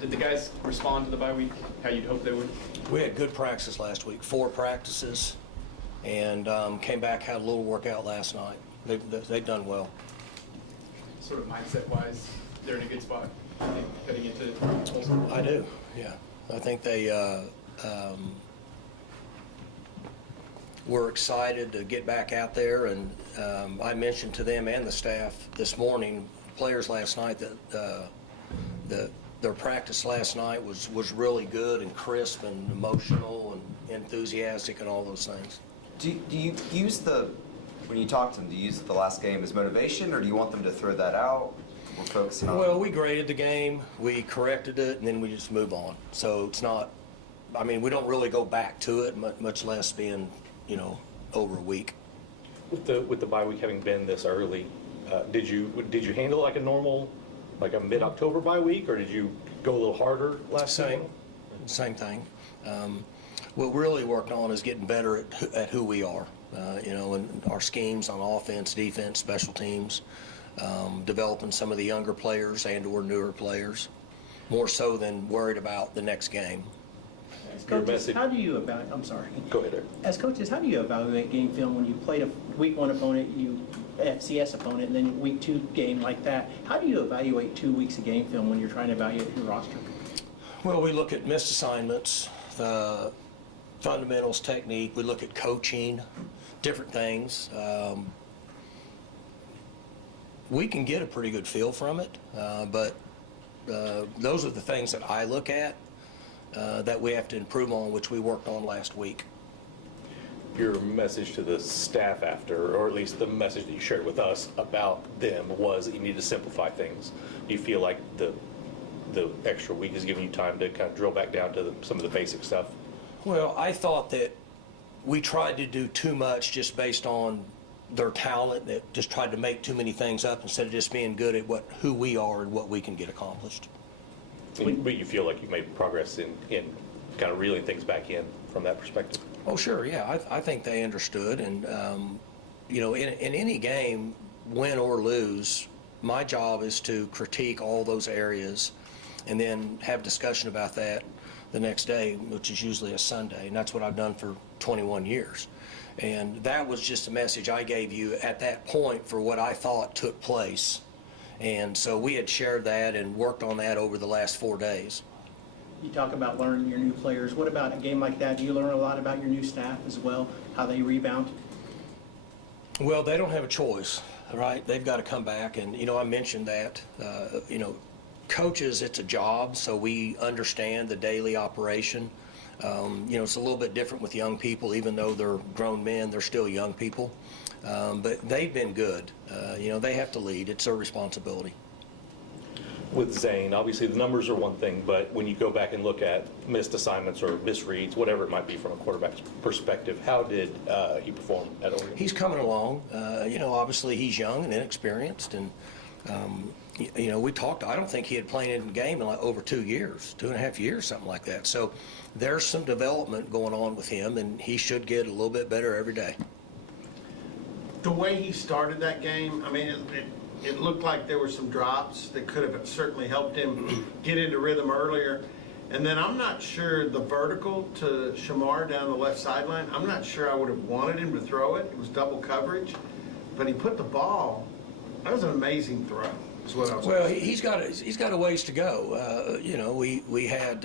Did the guys respond to the bye week how you'd hope they would? We had good practice last week, 4 practices, and came back, had a little workout last night. They've done well. Sort of mindset-wise, they're in a good spot, I think, heading into Tulsa. I do, yeah. I think they were excited to get back out there, and I mentioned to them and the staff this morning, players last night, that their practice last night was really good and crisp and emotional and enthusiastic and all those things. Do you use when you talk to them, do you use the last game as motivation, or do you want them to throw that out? We're focusing on. Well, we graded the game, we corrected it, and then we just move on. So it's not, I mean, we don't really go back to it, much less being, over a week. With the bye week having been this early, did you handle like a normal, like a mid-October bye week, or did you go a little harder last time? Same thing. What we're really working on is getting better at who we are, and our schemes on offense, defense, special teams, developing some of the younger players and/or newer players, more so than worried about the next game. As coaches, how do you evaluate? I'm sorry. Go ahead, Eric. As coaches, how do you evaluate game film when you played a week 1 opponent, FCS opponent, and then week 2 game like that? How do you evaluate 2 weeks of game film when you're trying to evaluate your roster? Well, we look at missed assignments, fundamentals, technique. We look at coaching, different things. We can get a pretty good feel from it, but those are the things that I look at that we have to improve on, which we worked on last week. Your message to the staff after, or at least the message that you shared with us about them, was that you need to simplify things. Do you feel like the extra week is giving you time to kind of drill back down to some of the basic stuff? Well, I thought that we tried to do too much just based on their talent, that just tried to make too many things up instead of just being good at who we are and what we can get accomplished. But you feel like you made progress in kind of reeling things back in from that perspective? Oh, sure, yeah. I think they understood. And, in any game, win or lose, my job is to critique all those areas and then have discussion about that the next day, which is usually a Sunday. And that's what I've done for 21 years. And that was just a message I gave you at that point for what I thought took place. And so we had shared that and worked on that over the last 4 days. You talk about learning your new players. What about a game like that? Do you learn a lot about your new staff as well, how they rebound? Well, they don't have a choice, right? They've got to come back. And, I mentioned that, coaches, it's a job, so we understand the daily operation. It's a little bit different with young people. Even though they're grown men, they're still young people. But they've been good. They have to lead. It's their responsibility. With Zane, obviously the numbers are one thing, but when you go back and look at missed assignments or misreads, whatever it might be from a quarterback's perspective, how did he perform at Oregon? He's coming along. Obviously he's young and inexperienced, and we talked. I don't think he had played in the game in like over 2 years, 2.5 years, something like that. So there's some development going on with him, and he should get a little bit better every day. The way he started that game, I mean, it looked like there were some drops that could have certainly helped him get into rhythm earlier. And then I'm not sure the vertical to Shamar down the left sideline, I'm not sure I would have wanted him to throw it. It was double coverage. But he put the ball, that was an amazing throw, is what I was Well, he's got a ways to go. We had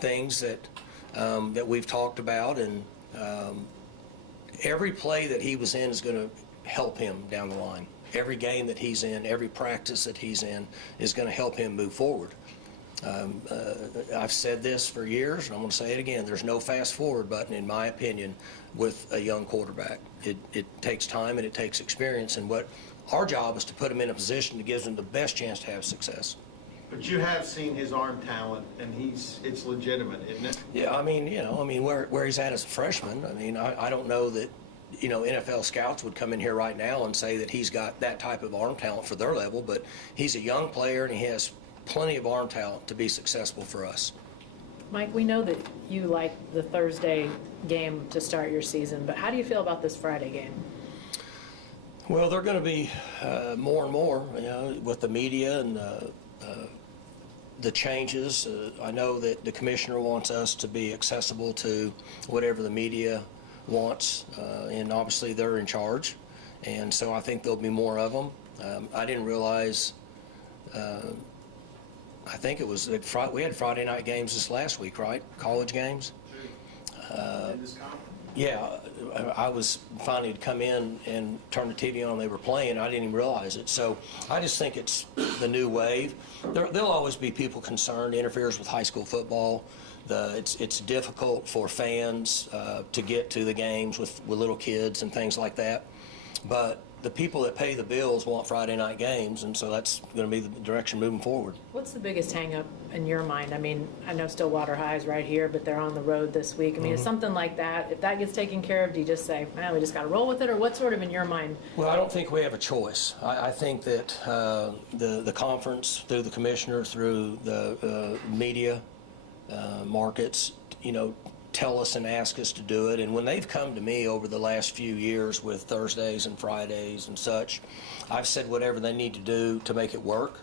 things that we've talked about, and every play that he was in is going to help him down the line. Every game that he's in, every practice that he's in is going to help him move forward. I've said this for years, and I'm going to say it again. There's no fast forward button, in my opinion, with a young quarterback. It takes time and it takes experience, and what our job is to put him in a position that gives him the best chance to have success. But you have seen his arm talent, and it's legitimate, isn't it? Yeah, where he's at as a freshman, I don't know that, NFL scouts would come in here right now and say that he's got that type of arm talent for their level, but he's a young player and he has plenty of arm talent to be successful for us. Mike, we know that you like the Thursday game to start your season, but how do you feel about this Friday game? Well, they're going to be more and more, with the media and the changes. I know that the commissioner wants us to be accessible to whatever the media wants, and obviously they're in charge, and so I think there'll be more of them. I didn't realize, I think it was, we had Friday night games this last week, right? College games? Yeah, I was finally to come in and turn the TV on, they were playing, I didn't even realize it. So I just think it's the new wave. There'll always be people concerned, it interferes with high school football. It's difficult for fans to get to the games with little kids and things like that. But the people that pay the bills want Friday night games, and so that's going to be the direction moving forward. What's the biggest hang-up in your mind? I mean, I know Stillwater High is right here, but they're on the road this week. I mean, is something like that, if that gets taken care of, do you just say, man, we just got to roll with it, or what's sort of in your mind? Well, I don't think we have a choice. I think that the conference, through the commissioner, through the media markets, tell us and ask us to do it. And when they've come to me over the last few years with Thursdays and Fridays and such, I've said whatever they need to do to make it work,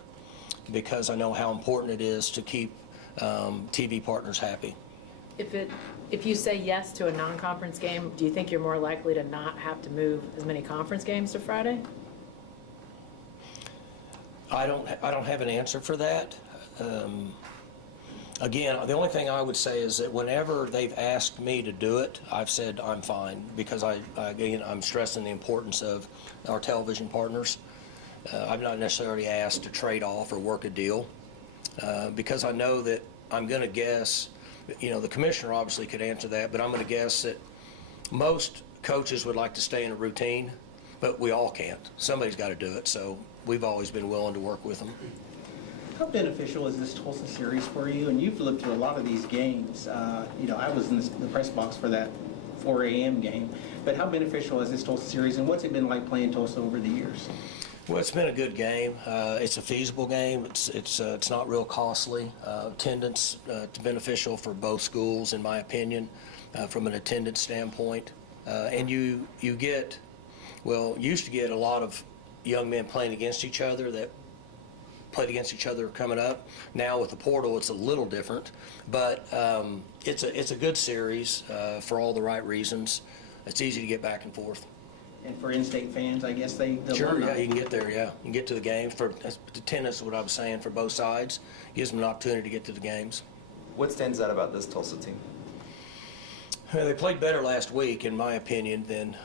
because I know how important it is to keep TV partners happy. If you say yes to a non-conference game, do you think you're more likely to not have to move as many conference games to Friday? I don't have an answer for that. Again, the only thing I would say is that whenever they've asked me to do it, I've said I'm fine, because I'm stressing the importance of our television partners. I'm not necessarily asked to trade off or work a deal, because I know that I'm going to guess, the commissioner obviously could answer that, but I'm going to guess that most coaches would like to stay in a routine, but we all can't. Somebody's got to do it, so we've always been willing to work with them. How beneficial is this Tulsa series for you? And you've lived through a lot of these games. I was in the press box for that 4 a.m. game. But how beneficial is this Tulsa series, and what's it been like playing Tulsa over the years? Well, it's been a good game. It's a feasible game. It's not real costly. Attendance beneficial for both schools, in my opinion, from an attendance standpoint. And you used to get a lot of young men playing against each other that played against each other coming up. Now with the portal, it's a little different, but it's a good series for all the right reasons. It's easy to get back and forth. And for in-state fans, I guess they'll Sure, learn yeah, that. you can get there, yeah. You can get to the games. For attendance is what I was saying, for both sides. Gives them an opportunity to get to the games. What stands out about this Tulsa team? Well, they played better last week, in my opinion, than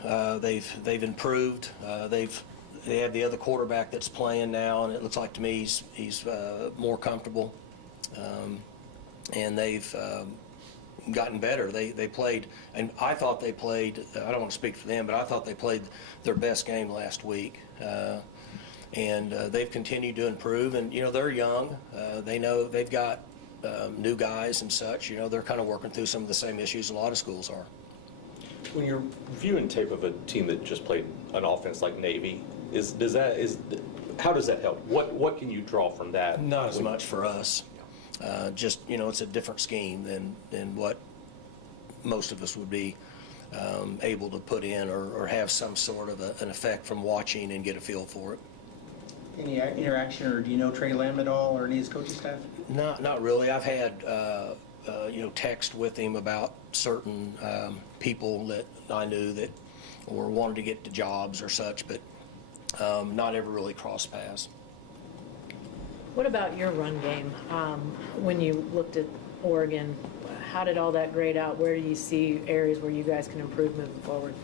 they've improved. They have the other quarterback that's playing now, and it looks like to me he's more comfortable. And they've gotten better. They played, and I thought they played, I don't want to speak for them, but I thought they played their best game last week. And they've continued to improve, and, they're young. They know they've got new guys and such. They're kind of working through some of the same issues a lot of schools are. When you're viewing tape of a team that just played an offense like Navy, how does that help? What can you draw from that? Not as much for us. Just, it's a different scheme than what most of us would be able to put in or have some sort of an effect from watching and get a feel for it. Any interaction, or do you know Trey Lamb at all, or any of his coaching staff? Not really. I've had text with him about certain people that I knew that or wanted to get to jobs or such, but not ever really crossed paths. What about your run game? When you looked at Oregon, how did all that grade out? Where do you see areas where you guys can improve moving forward?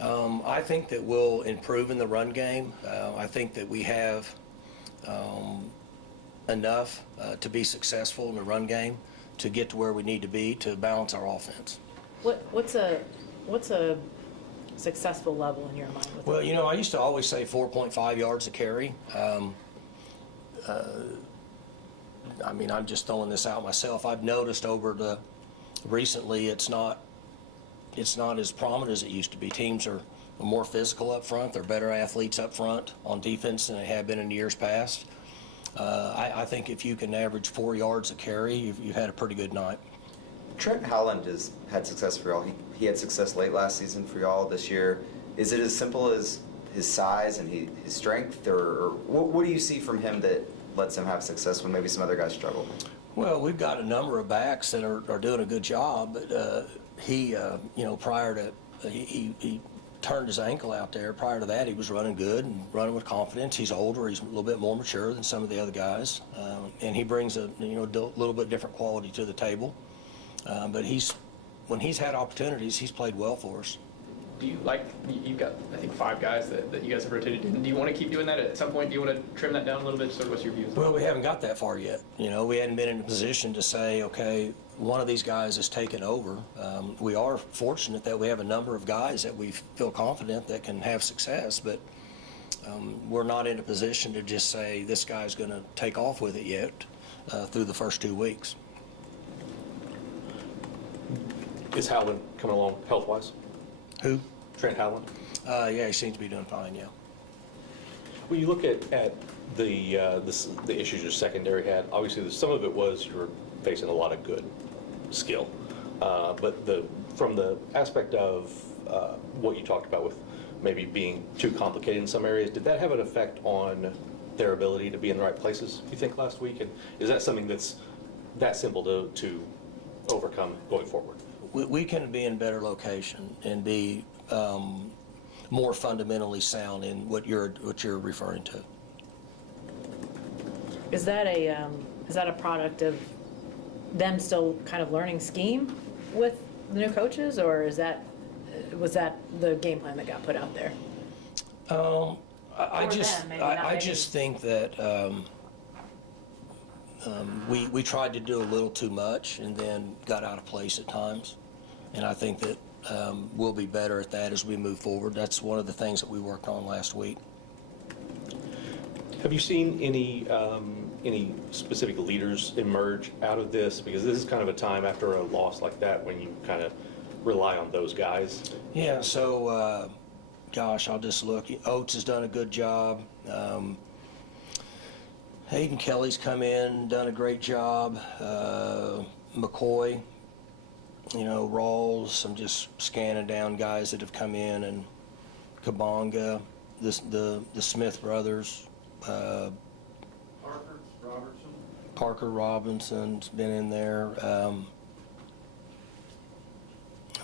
I think that we'll improve in the run game. I think that we have enough to be successful in the run game to get to where we need to be to balance our offense. What's a successful level in your mind? Well, I used to always say 4.5 yards a carry. I'm just throwing this out myself. I've noticed recently it's not as prominent as it used to be. Teams are more physical up front. They're better athletes up front on defense than they have been in years past. I think if you can average 4 yards a carry, you've had a pretty good night. Trent Howland has had success for y'all. He had success late last season for y'all this year. Is it as simple as his size and his strength, or what do you see from him that lets him have success when maybe some other guys struggle? Well, we've got a number of backs that are doing a good job, but he, prior to, he turned his ankle out there. Prior to that, he was running good and running with confidence. He's older. He's a little bit more mature than some of the other guys, and he brings a little bit different quality to the table. But when he's had opportunities, he's played well for us. Do you you've got, I think, 5 guys that you guys have rotated in. Do you want to keep doing that at some point? Do you want to trim that down a little bit? So what's your view? Well, we haven't got that far yet. We hadn't been in a position to say, okay, one of these guys is taken over. We are fortunate that we have a number of guys that we feel confident that can have success, but we're not in a position to just say this guy's going to take off with it yet through the first 2 weeks. Is Howland coming along health-wise? Who? Trent Howland? Yeah, he seems to be doing fine, yeah. When you look at the issues your secondary had, obviously some of it was you were facing a lot of good skill. But from the aspect of what you talked about with maybe being too complicated in some areas, did that have an effect on their ability to be in the right places, you think, last week? And is that something that's that simple to overcome going forward? We can be in better location and be more fundamentally sound in what you're referring to. Is that a product of them still kind of learning scheme with the new coaches, or was that the game plan that got put out there? I just think that we tried to do a little too much and then got out of place at times, and I think that we'll be better at that as we move forward. That's one of the things that we worked on last week. Have you seen any specific leaders emerge out of this? Because this is kind of a time after a loss like that when you kind of rely on those guys. Yeah, so, gosh, I'll just look. Oates has done a good job. Hayden Kelly's come in, done a great job. McCoy, Rawls, I'm just scanning down guys that have come in, and Kabonga, the Smith brothers. Parker Robinson's been in there.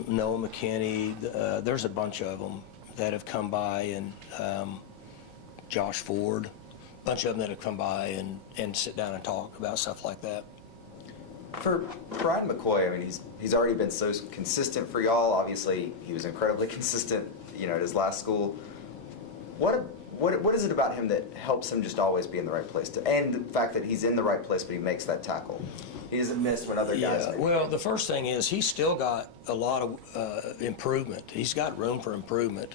Noah McKinney. There's a bunch of them that have come by, and Josh Ford. A bunch of them that have come by and sit down and talk about stuff like that. For Brian McCoy, I mean, he's already been so consistent for y'all. Obviously, he was incredibly consistent, at his last school. What is it about him that helps him just always be in the right place? And the fact that he's in the right place, but he makes that tackle. He doesn't miss when other guys make. Well, the first thing is he's still got a lot of improvement. He's got room for improvement.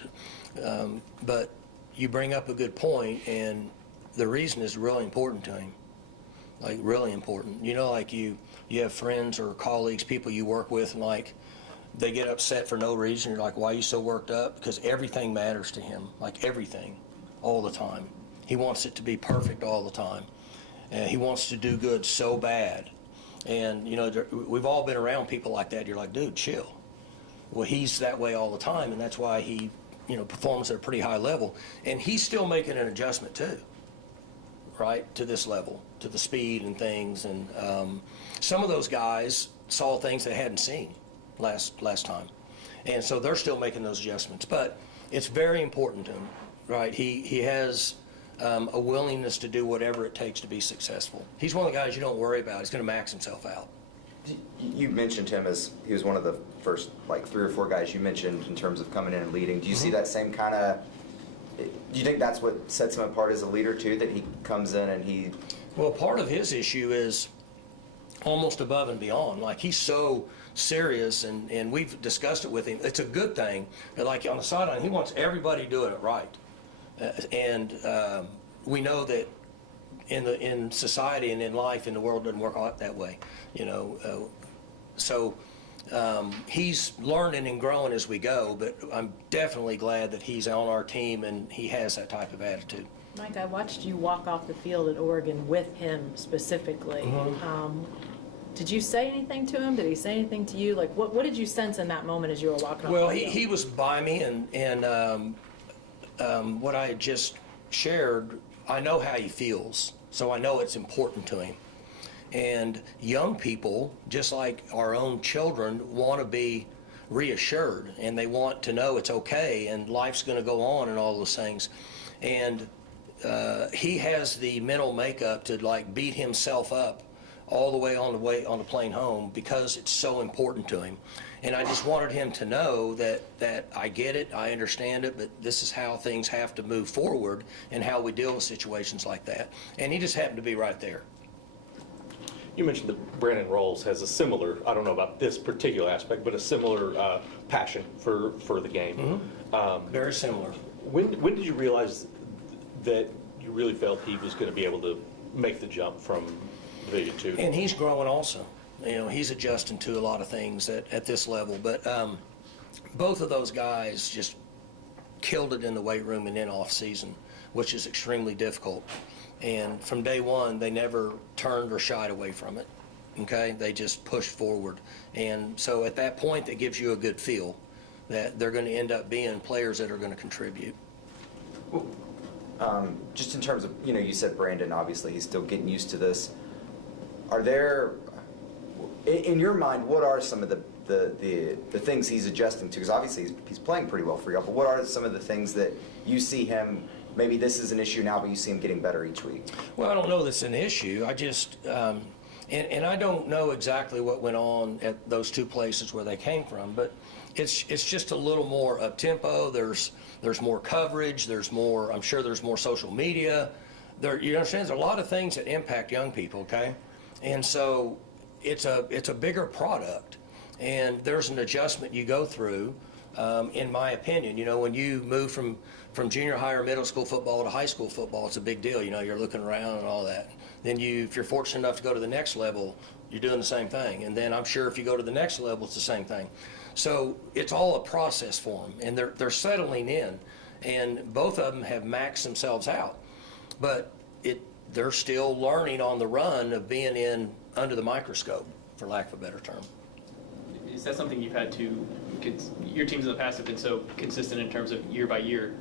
But you bring up a good point, and the reason is really important to him. Like, really important. Like you have friends or colleagues, people you work with, and like they get upset for no reason. You're like, why are you so worked up? Because everything matters to him, like everything, all the time. He wants it to be perfect all the time. He wants to do good so bad. And, we've all been around people like that. You're like, dude, chill. Well, he's that way all the time, and that's why he, performs at a pretty high level. And he's still making an adjustment too, right, to this level, to the speed and things. And some of those guys saw things they hadn't seen last time. And so they're still making those adjustments. But it's very important to him, right? He has a willingness to do whatever it takes to be successful. He's one of the guys you don't worry about. He's going to max himself out. You mentioned him as he was one of the first, 3 or 4 guys you mentioned in terms of coming in and leading. Do you see that same kind of? Do you think that's what sets him apart as a leader too? That he comes in and he. Well, part of his issue is almost above and beyond. Like, he's so serious, and we've discussed it with him. It's a good thing. But like on the sideline, he wants everybody doing it right. And we know that in society and in life, in the world, doesn't work out that way, So he's learning and growing as we go, but I'm definitely glad that he's on our team and he has that type of attitude. Mike, I watched you walk off the field at Oregon with him specifically. Did you say anything to him? Did he say anything to you? Like, what did you sense in that moment as you were walking off Well, the field? he was by me, and what I had just shared, I know how he feels. So I know it's important to him. And young people, just like our own children, want to be reassured, and they want to know it's okay and life's going to go on and all those things. And he has the mental makeup to like beat himself up all the way on the plane home because it's so important to him. And I just wanted him to know that I get it, I understand it, but this is how things have to move forward and how we deal with situations like that. And he just happened to be right there. You mentioned that Brandon Rolls has a similar, I don't know about this particular aspect, but a similar passion for the game. Very similar. When did you realize that you really felt he was going to be able to make the jump from Division II? And he's growing also. You know, he's adjusting to a lot of things at this level. But both of those guys just killed it in the weight room and in off season, which is extremely difficult. And from day one, they never turned or shied away from it. Okay, they just pushed forward. And so at that point, that gives you a good feel that they're going to end up being players that are going to contribute. Just in terms of, you know, you said Brandon, obviously he's still getting used to this. Are there, in your mind, what are some of the things he's adjusting to? Because obviously he's playing pretty well for y'all, but what are some of the things that you see him, maybe this is an issue now, but you see him getting better each week? Well, I don't know that's an issue. I just, and I don't know exactly what went on at those two places where they came from, but it's just a little more up-tempo. There's more coverage. There's more, I'm sure there's more social media. You understand, there's a lot of things that impact young people, okay? And so it's a bigger product, and there's an adjustment you go through, in my opinion. You know, when you move from junior high or middle school football to high school football, it's a big deal. You know, you're looking around and all that. Then if you're fortunate enough to go to the next level, you're doing the same thing. And then I'm sure if you go to the next level, it's the same thing. So it's all a process for them, and they're settling in, and both of them have maxed themselves out. But they're still learning on the run of being under the microscope, for lack of a better term. Is that something you've had to, your teams in the past have been so consistent in terms of year by year.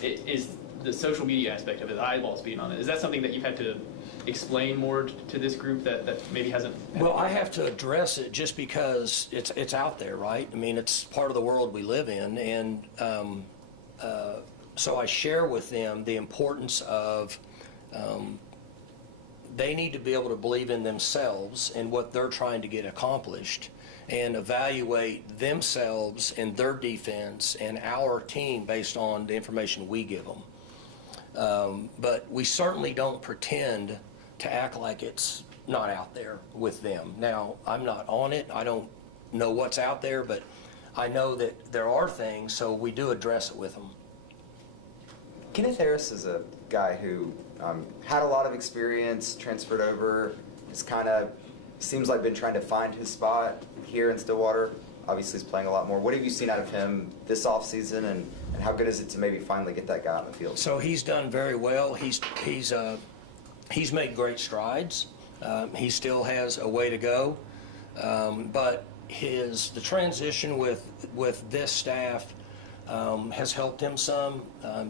Is the social media aspect of it, the eyeballs being on it, is that something that you've had to explain more to this group that maybe hasn't? Well, I have to address it just because it's out there, right? I mean, it's part of the world we live in, and so I share with them the importance of they need to be able to believe in themselves and what they're trying to get accomplished, and evaluate themselves and their defense and our team based on the information we give them. But we certainly don't pretend to act like it's not out there with them. Now, I'm not on it. I don't know what's out there, but I know that there are things, so we do address it with them. Kenneth Harris is a guy who had a lot of experience, transferred over, is kind of, seems like been trying to find his spot here in Stillwater. Obviously he's playing a lot more. What have you seen out of him this offseason, and how good is it to maybe finally get that guy on the field? So he's done very well. He's made great strides. He still has a way to go, but the transition with this staff has helped him some.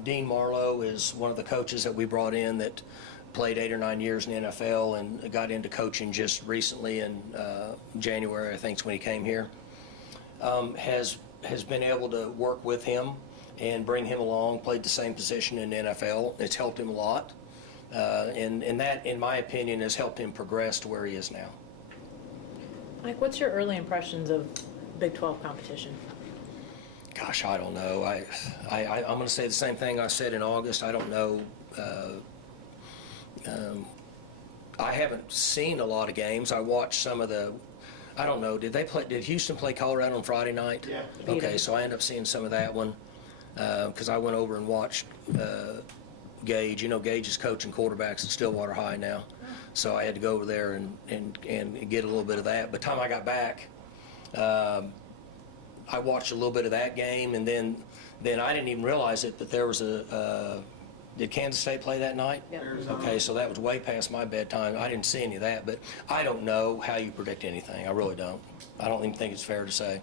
Dean Marlowe is one of the coaches that we brought in that played 8 or 9 years in the NFL and got into coaching just recently in January, I think is when he came here. Has been able to work with him and bring him along, played the same position in the NFL. It's helped him a lot. And that, in my opinion, has helped him progress to where he is now. Mike, what's your early impressions of Big 12 competition? Gosh, I don't know. I'm going to say the same thing I said in August. I don't know. I haven't seen a lot of games. I watched some of the. I don't know. Did Houston play Colorado on Friday night? Yeah. Okay, so I ended up seeing some of that one because I went over and watched Gage. You know, Gage is coaching quarterbacks at Stillwater High now, so I had to go over there and get a little bit of that. By the time I got back, I watched a little bit of that game, and then I didn't even realize it, but there was did Kansas State play that night? Yeah. Okay, so that was way past my bedtime. I didn't see any of that, but I don't know how you predict anything. I really don't. I don't even think it's fair to say.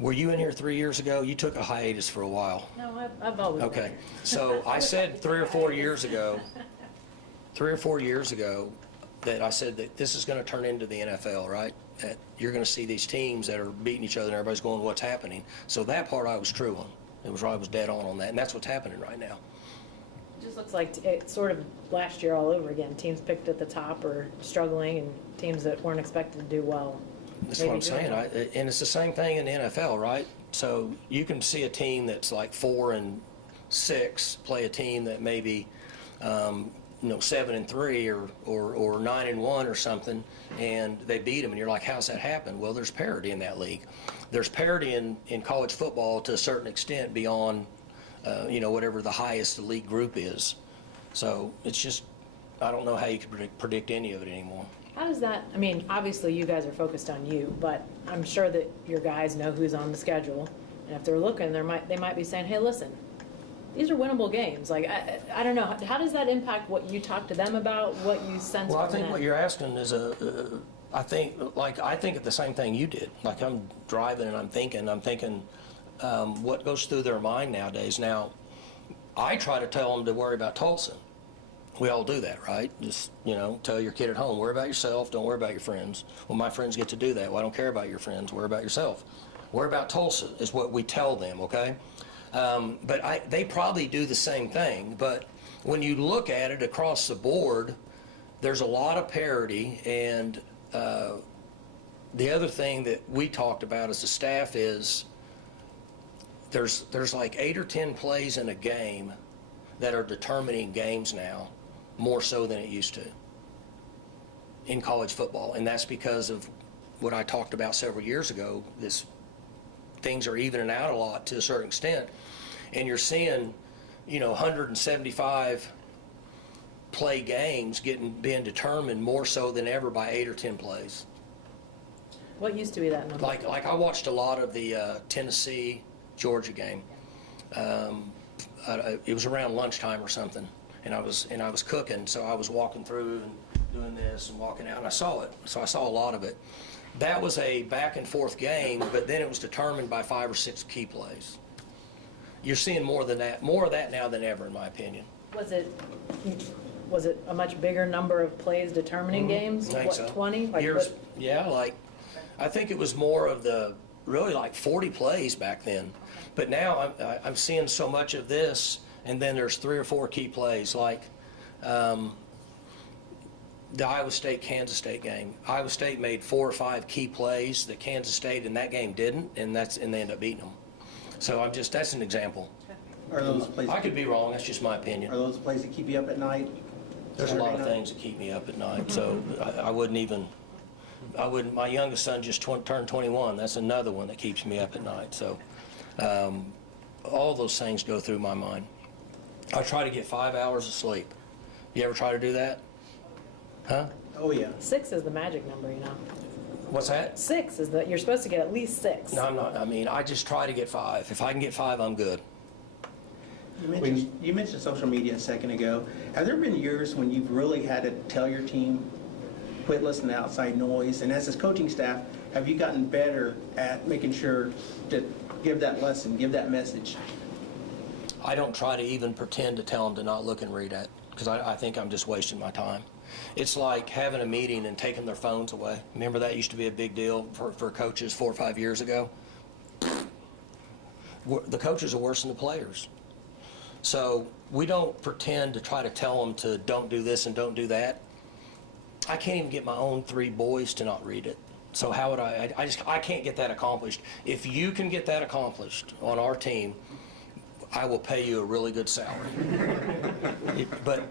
Were you in here 3 years ago? You took a hiatus for a while. No, I've always been Okay, here. so I said 3 or 4 years ago, that I said that this is going to turn into the NFL, right? That you're going to see these teams that are beating each other and everybody's going, what's happening? So that part I was true on. I was dead on that, and that's what's happening right now. It just looks like it's sort of last year all over again. Teams picked at the top are struggling, and teams that weren't expected to do well. That's what I'm maybe doing saying. well. And it's the same thing in the NFL, right? So you can see a team that's like 4-6 play a team that maybe 7-3 or 9-1 or something, and they beat them, and you're like, how's that happen? Well, there's parity in that league. There's parity in college football to a certain extent beyond whatever the highest the league group is. So it's just, I don't know how you can predict any of it anymore. How does that, I mean, obviously you guys are focused on you, but I'm sure that your guys know who's on the schedule. And if they're looking, they might be saying, hey, listen, these are winnable games. Like, I don't know. How does that impact what you talk to them about, what you sense Well, I from think them? what you're asking is I think of the same thing you did. Like, I'm driving and I'm thinking what goes through their mind nowadays. Now, I try to tell them to worry about Tulsa. We all do that, right? Just, tell your kid at home, worry about yourself, don't worry about your friends. Well, my friends get to do that. Well, I don't care about your friends, worry about yourself. Worry about Tulsa is what we tell them, okay? But they probably do the same thing. But when you look at it across the board, there's a lot of parity. And the other thing that we talked about as a staff is there's like 8 or 10 plays in a game that are determining games now, more so than it used to in college football. And that's because of what I talked about several years ago. Things are evening out a lot to a certain extent. And you're seeing, 175 play games being determined more so than ever by 8 or 10 plays. What used to be that number? Like I watched a lot of the Tennessee-Georgia game. It was around lunchtime or something, and I was cooking, so I was walking through and doing this and walking out, and I saw it. So I saw a lot of it. That was a back and forth game, but then it was determined by 5 or 6 key plays. You're seeing more of that now than ever, in my opinion. Was it a much bigger number of plays determining games? I think What, so. 20? I think it was more of the really like 40 plays back then. But now I'm seeing so much of this, and then there's 3 or 4 key plays, like the Iowa State-Kansas State game. Iowa State made 4 or 5 key plays that Kansas State in that game didn't, and they ended up beating them. So that's an example. Are those plays? I could be wrong. That's just my opinion. Are those plays that keep you up at night? There's a lot of Saturday night? things that keep me up at night, so I wouldn't, my youngest son just turned 21, that's another one that keeps me up at night, so all those things go through my mind. I try to get 5 hours of sleep. You ever try to do that? Huh? Oh, yeah. 6 is the magic number, What's that? 6 is you're supposed to get at least 6. No, I'm not, I just try to get 5. If I can get 5, I'm good. You mentioned social media a second ago. Have there been years when you've really had to tell your team, quit listening to outside noise? And as his coaching staff, have you gotten better at making sure to give that lesson, give that message? I don't try to even pretend to tell them to not look and read at, because I think I'm just wasting my time. It's like having a meeting and taking their phones away. Remember that used to be a big deal for coaches 4 or 5 years ago? The coaches are worse than the players. So we don't pretend to try to tell them to don't do this and don't do that. I can't even get my own 3 boys to not read it. So how would I can't get that accomplished. If you can get that accomplished on our team, I will pay you a really good salary. But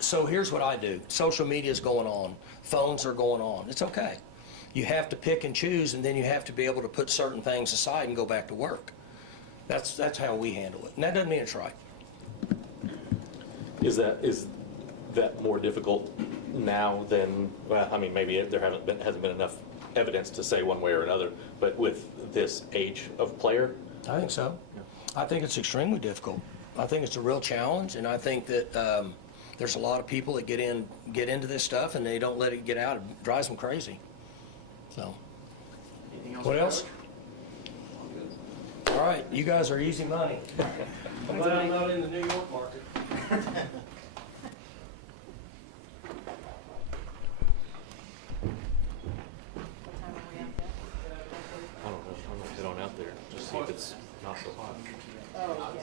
so here's what I do. Social media is going on. Phones are going on. It's okay. You have to pick and choose, and then you have to be able to put certain things aside and go back to work. That's how we handle it. And that doesn't mean it's right. Is that more difficult now than, well, I mean, maybe there hasn't been enough evidence to say one way or another, but with this age of player? I think so. I think it's extremely difficult. I think it's a real challenge, and I think that there's a lot of people that get into this stuff and they don't let it get out. It drives them crazy. So, what else? All right, you guys are easy money. I'm glad I'm not in the New York market. I don't know, I'm gonna head on out there, just see if it's not so hot. Oh, yeah.